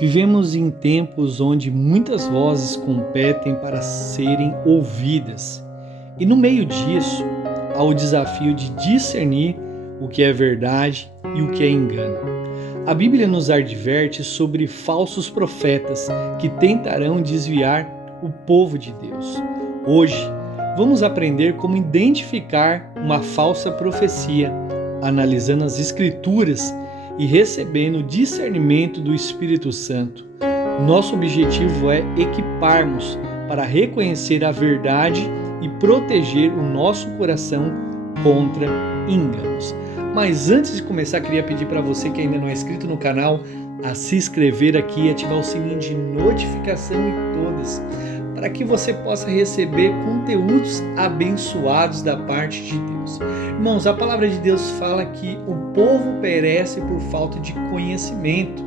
Vivemos em tempos onde muitas vozes competem para serem ouvidas, e no meio disso há o desafio de discernir o que é verdade e o que é engano. A Bíblia nos adverte sobre falsos profetas que tentarão desviar o povo de Deus. Hoje, vamos aprender como identificar uma falsa profecia, analisando as Escrituras e recebendo o discernimento do Espírito Santo. Nosso objetivo é equiparmos para reconhecer a verdade e proteger o nosso coração contra enganos. Mas antes de começar, queria pedir para você que ainda não é inscrito no canal a se inscrever aqui e ativar o sininho de notificação em todas, para que você possa receber conteúdos abençoados da parte de Deus. Irmãos, a palavra de Deus fala que o povo perece por falta de conhecimento.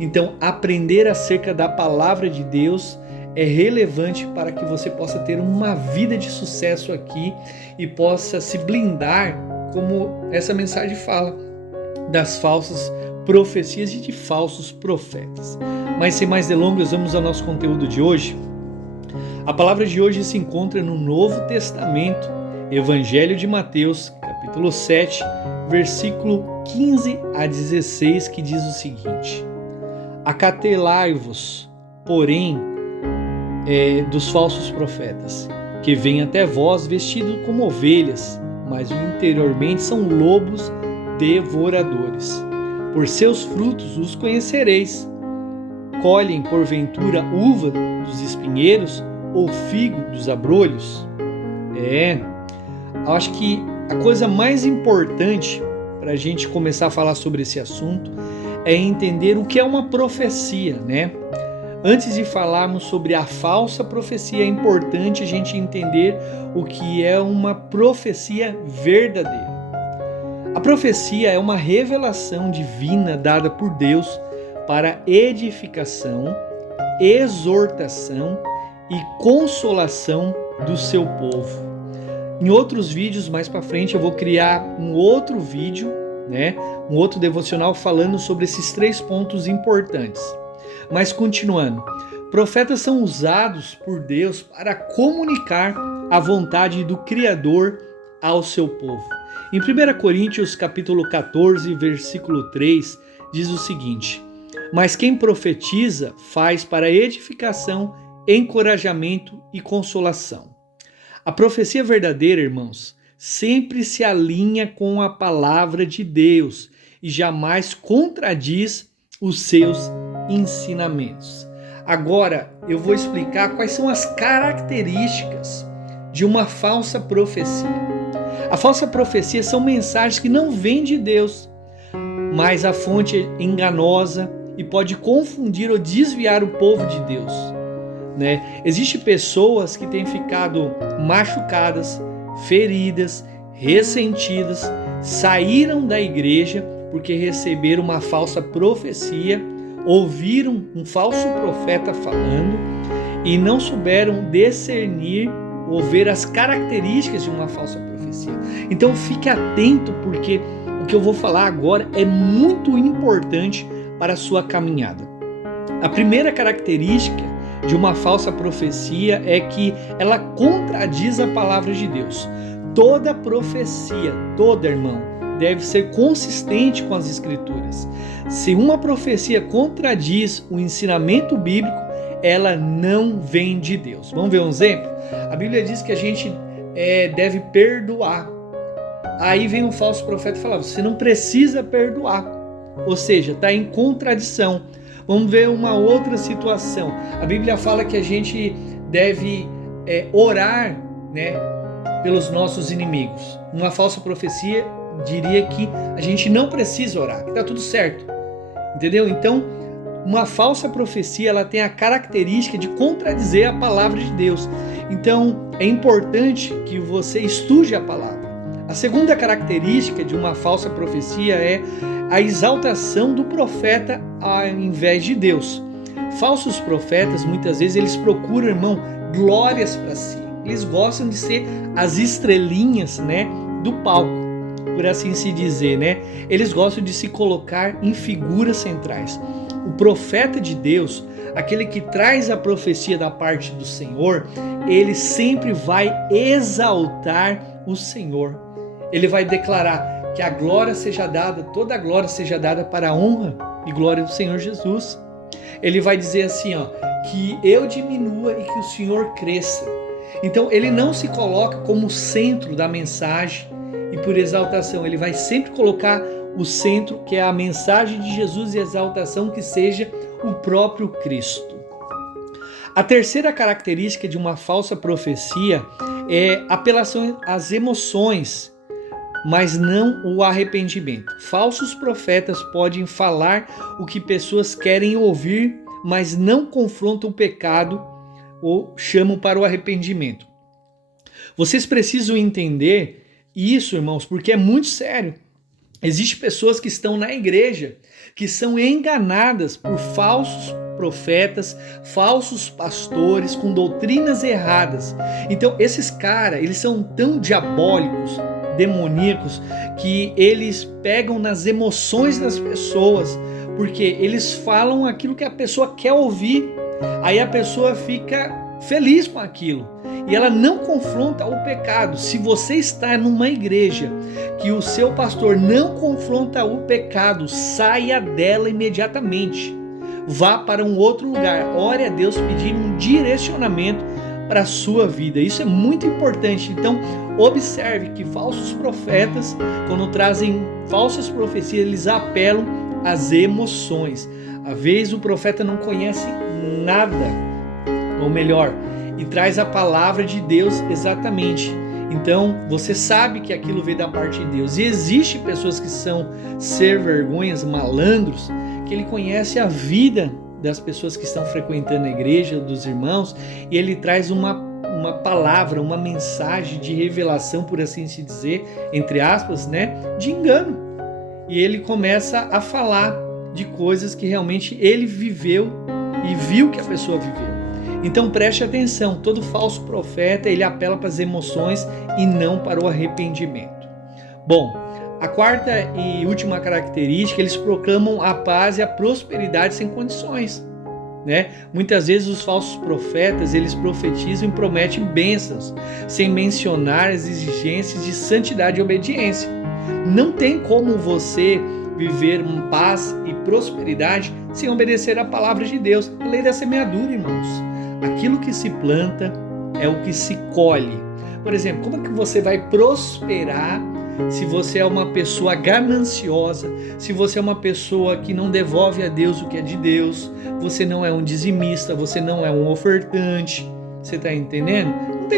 Então, aprender acerca da palavra de Deus é relevante para que você possa ter uma vida de sucesso aqui e possa se blindar, como essa mensagem fala, das falsas profecias e de falsos profetas. Mas sem mais delongas, vamos ao nosso conteúdo de hoje. A palavra de hoje se encontra no Novo Testamento, Evangelho de Mateus, capítulo 7, versículo 15 a 16, que diz o seguinte: Acautelai-vos, porém, dos falsos profetas, que vêm até vós vestidos como ovelhas, mas interiormente são lobos devoradores. Por seus frutos os conhecereis. Colhem, porventura, uva dos espinheiros ou figo dos abrolhos? Acho que a coisa mais importante para a gente começar a falar sobre esse assunto é entender o que é uma profecia, né? Antes de falarmos sobre a falsa profecia, é importante a gente entender o que é uma profecia verdadeira. A profecia é uma revelação divina dada por Deus para edificação, exortação e consolação do seu povo. Em outros vídeos mais para frente eu vou criar um outro vídeo, um outro devocional falando sobre esses 3 pontos importantes. Mas continuando, profetas são usados por Deus para comunicar a vontade do Criador ao seu povo. Em 1 Coríntios capítulo 14, versículo 3, diz o seguinte: Mas quem profetiza faz para edificação, encorajamento e consolação. A profecia verdadeira, irmãos, sempre se alinha com a palavra de Deus e jamais contradiz os seus ensinamentos. Agora eu vou explicar quais são as características de uma falsa profecia. A falsa profecia são mensagens que não vêm de Deus, mas a fonte é enganosa e pode confundir ou desviar o povo de Deus. Existem pessoas que têm ficado machucadas, feridas, ressentidas, saíram da igreja porque receberam uma falsa profecia, ouviram um falso profeta falando e não souberam discernir ou ver as características de uma falsa profecia. Então fique atento, porque o que eu vou falar agora é muito importante para a sua caminhada. A primeira característica de uma falsa profecia é que ela contradiz a palavra de Deus. Toda profecia, irmão, deve ser consistente com as Escrituras. Se uma profecia contradiz o ensinamento bíblico, ela não vem de Deus. Vamos ver um exemplo? A Bíblia diz que a gente deve perdoar. Aí vem um falso profeta e fala: você não precisa perdoar. Ou seja, está em contradição. Vamos ver uma outra situação. A Bíblia fala que a gente deve orar, pelos nossos inimigos. Uma falsa profecia diria que a gente não precisa orar, que está tudo certo. Entendeu? Então, uma falsa profecia, ela tem a característica de contradizer a palavra de Deus. Então, é importante que você estude a palavra. A segunda característica de uma falsa profecia é a exaltação do profeta ao invés de Deus. Falsos profetas, muitas vezes, eles procuram, irmão, glórias para si. Eles gostam de ser as estrelinhas, do palco, por assim se dizer, Eles gostam de se colocar em figuras centrais. o profeta de Deus, aquele que traz a profecia da parte do Senhor, ele sempre vai exaltar o Senhor. Ele vai declarar que a glória seja dada, toda a glória seja dada para a honra e glória do Senhor Jesus. Ele vai dizer assim, que eu diminua e que o Senhor cresça. Então ele não se coloca como centro da mensagem e por exaltação, ele vai sempre colocar o centro, que é a mensagem de Jesus, e a exaltação que seja o próprio Cristo. A terceira característica de uma falsa profecia é apelação às emoções, mas não o arrependimento. Falsos profetas podem falar o que pessoas querem ouvir, mas não confrontam o pecado ou chamam para o arrependimento. Vocês precisam entender isso, irmãos, porque é muito sério. Existem pessoas que estão na igreja que são enganadas por falsos profetas, falsos pastores com doutrinas erradas. Então, esses caras, eles são tão diabólicos, demoníacos, que eles pegam nas emoções das pessoas, porque eles falam aquilo que a pessoa quer ouvir. Aí a pessoa fica feliz com aquilo e ela não confronta o pecado. Se você está numa igreja que o seu pastor não confronta o pecado, saia dela imediatamente. Vá para um outro lugar. Ore a Deus pedindo um direcionamento para a sua vida. Isso é muito importante. Então, observe que falsos profetas, quando trazem falsas profecias, eles apelam às emoções. Às vezes o profeta não conhece nada, ou melhor, e traz a palavra de Deus exatamente. Então, você sabe que aquilo veio da parte de Deus. E existem pessoas que são ser-vergonhas, malandros, que ele conhece a vida das pessoas que estão frequentando a igreja, dos irmãos, e ele traz uma palavra, uma mensagem de revelação, por assim se dizer, entre aspas, de engano. E ele começa a falar de coisas que realmente ele viveu e viu que a pessoa viveu. Então preste atenção, todo falso profeta ele apela para as emoções e não para o arrependimento. Bom, a quarta e última característica, eles proclamam a paz e a prosperidade sem condições. Muitas vezes os falsos profetas eles profetizam e prometem bênçãos, sem mencionar as exigências de santidade e obediência. Não tem como você viver em paz e prosperidade sem obedecer à palavra de Deus. A lei da semeadura, irmãos. Aquilo que se planta é o que se colhe. Por exemplo, como que você vai prosperar se você é uma pessoa gananciosa, se você é uma pessoa que não devolve a Deus o que é de Deus, você não é um dizimista, você não é um ofertante, você está entendendo? Não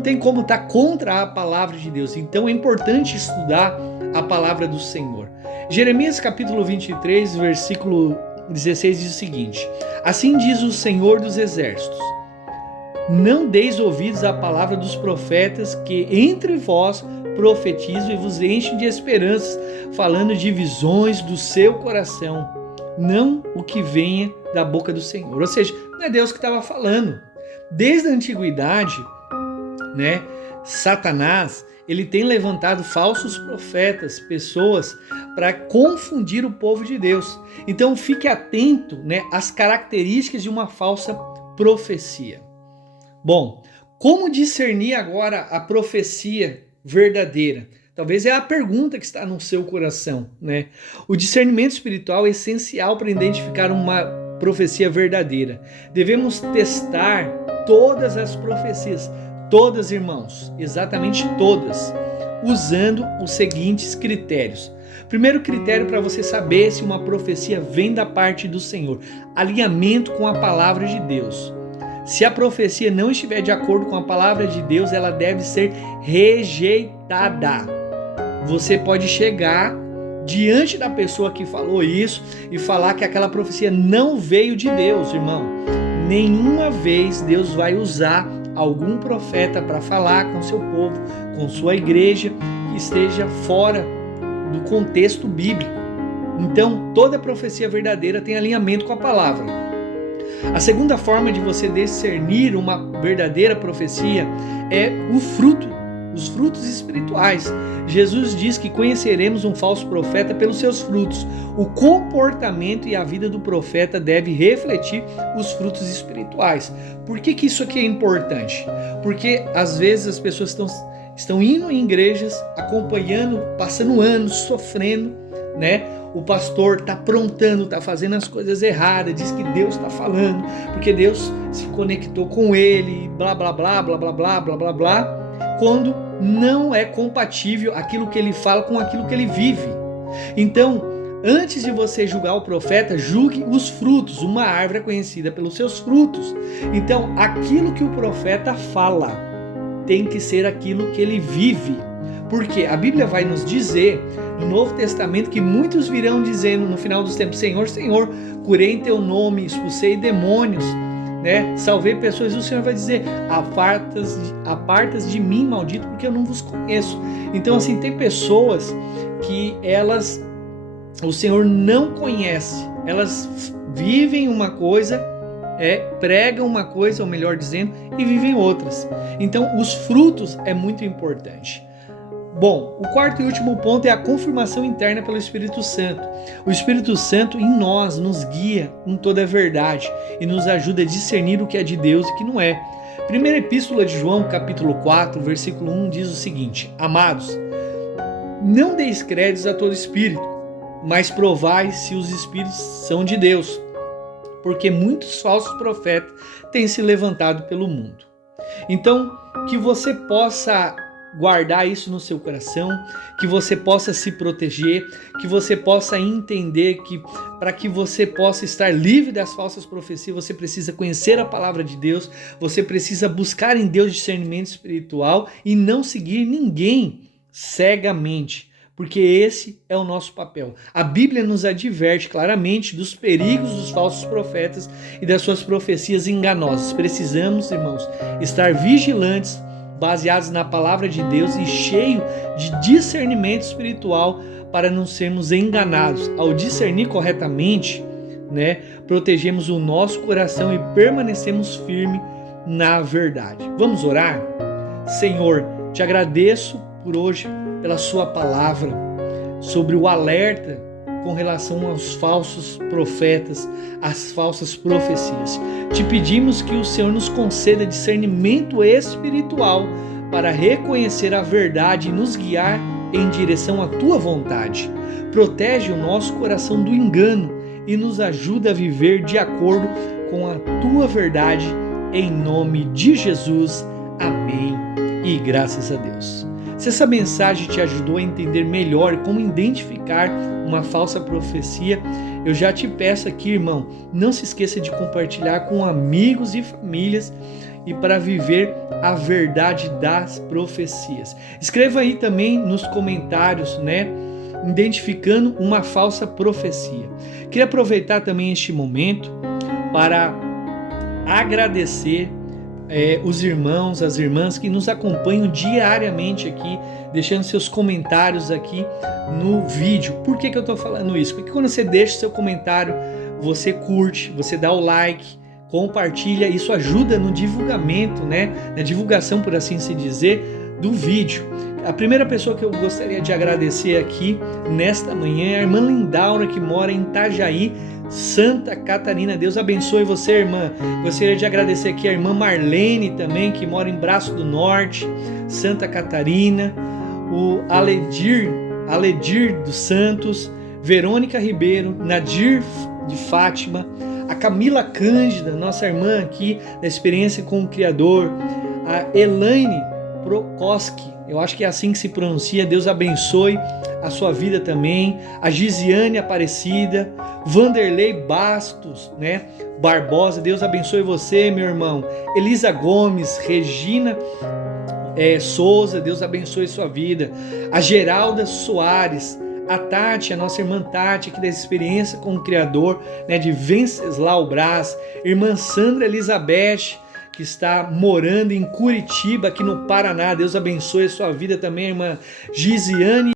tem como estar contra a palavra de Deus. Então é importante estudar a palavra do Senhor. Jeremias capítulo 23, versículo 16 diz o seguinte: assim diz o Senhor dos exércitos, não deis ouvidos à palavra dos profetas que entre vós profetizam e vos enchem de esperanças, falando de visões do seu coração, não o que venha da boca do Senhor. Ou seja, não é Deus que estava falando. Desde a antiguidade, Satanás, ele tem levantado falsos profetas, pessoas para confundir o povo de Deus. Então fique atento, às características de uma falsa profecia. Bom, como discernir agora a profecia verdadeira? Talvez é a pergunta que está no seu coração, O discernimento espiritual é essencial para identificar uma profecia verdadeira. Devemos testar todas as profecias, todas, irmãos, exatamente todas, usando os seguintes critérios. Primeiro critério para você saber se uma profecia vem da parte do Senhor: alinhamento com a palavra de Deus. Se a profecia não estiver de acordo com a palavra de Deus, ela deve ser rejeitada. Você pode chegar diante da pessoa que falou isso e falar que aquela profecia não veio de Deus, irmão. Nenhuma vez Deus vai usar algum profeta para falar com seu povo, com sua igreja, que esteja fora do contexto bíblico. Então, toda profecia verdadeira tem alinhamento com a palavra. A segunda forma de você discernir uma verdadeira profecia é o fruto os frutos espirituais. Jesus diz que conheceremos um falso profeta pelos seus frutos. O comportamento e a vida do profeta deve refletir os frutos espirituais. Por que isso aqui é importante? Porque às vezes as pessoas estão indo em igrejas, acompanhando, passando anos, sofrendo, né? O pastor está aprontando, está fazendo as coisas erradas, diz que Deus está falando, porque Deus se conectou com ele, blá, blá, blá, blá, blá, blá, blá, blá, blá, quando não é compatível aquilo que ele fala com aquilo que ele vive. Então, antes de você julgar o profeta, julgue os frutos. Uma árvore é conhecida pelos seus frutos. Então, aquilo que o profeta fala tem que ser aquilo que ele vive. Porque a Bíblia vai nos dizer no Novo Testamento que muitos virão dizendo no final dos tempos: Senhor, Senhor, curei em teu nome, expulsei demônios, né? Salvei pessoas. E o Senhor vai dizer: apartas de mim, maldito, porque eu não vos conheço. Então, assim, tem pessoas que o Senhor não conhece. Elas vivem uma coisa, pregam uma coisa, ou melhor dizendo, e vivem outras. Então, os frutos é muito importante. Bom, o quarto e último ponto é a confirmação interna pelo Espírito Santo. O Espírito Santo em nós nos guia em toda a verdade e nos ajuda a discernir o que é de Deus e o que não é. Primeira Epístola de João, capítulo 4, versículo 1, diz o seguinte: Amados, não deis créditos a todo espírito, mas provai se os espíritos são de Deus, porque muitos falsos profetas têm se levantado pelo mundo. Então, que você possa guardar isso no seu coração, que você possa se proteger, que você possa entender que para que você possa estar livre das falsas profecias, você precisa conhecer a palavra de Deus, você precisa buscar em Deus discernimento espiritual e não seguir ninguém cegamente, porque esse é o nosso papel. A Bíblia nos adverte claramente dos perigos dos falsos profetas e das suas profecias enganosas. Precisamos, irmãos, estar vigilantes, baseados na palavra de Deus e cheio de discernimento espiritual para não sermos enganados. Ao discernir corretamente, né, protegemos o nosso coração e permanecemos firmes na verdade. Vamos orar? Senhor, te agradeço por hoje, pela sua palavra, sobre o alerta com relação aos falsos profetas, às falsas profecias. Te pedimos que o Senhor nos conceda discernimento espiritual para reconhecer a verdade e nos guiar em direção à tua vontade. Protege o nosso coração do engano e nos ajuda a viver de acordo com a tua verdade, em nome de Jesus. Amém. E graças a Deus. Se essa mensagem te ajudou a entender melhor como identificar uma falsa profecia, eu já te peço aqui, irmão, não se esqueça de compartilhar com amigos e famílias e para viver a verdade das profecias. Escreva aí também nos comentários, né, identificando uma falsa profecia. Queria aproveitar também este momento para agradecer os irmãos, as irmãs que nos acompanham diariamente aqui, deixando seus comentários aqui no vídeo. Por que eu estou falando isso? Porque quando você deixa seu comentário, você curte, você dá o like, compartilha, isso ajuda no divulgamento, né? Na divulgação, por assim se dizer, do vídeo. A primeira pessoa que eu gostaria de agradecer aqui nesta manhã é a irmã Lindaura, que mora em Itajaí, Santa Catarina. Deus abençoe você, irmã. Gostaria de agradecer aqui a irmã Marlene também, que mora em Braço do Norte, Santa Catarina, o Aledir dos Santos, Verônica Ribeiro, Nadir de Fátima, a Camila Cândida, nossa irmã aqui da Experiência com o Criador, a Elaine Prokoski, eu acho que é assim que se pronuncia. Deus abençoe a sua vida também. A Gisiane Aparecida, Vanderlei Bastos, né, Barbosa, Deus abençoe você, meu irmão. Elisa Gomes, Regina Souza, Deus abençoe sua vida. A Geralda Soares, a Tati, a nossa irmã Tati, aqui da Experiência com o Criador, né, de Venceslau Brás. Irmã Sandra Elizabeth, que está morando em Curitiba, aqui no Paraná. Deus abençoe a sua vida também, irmã Gisiane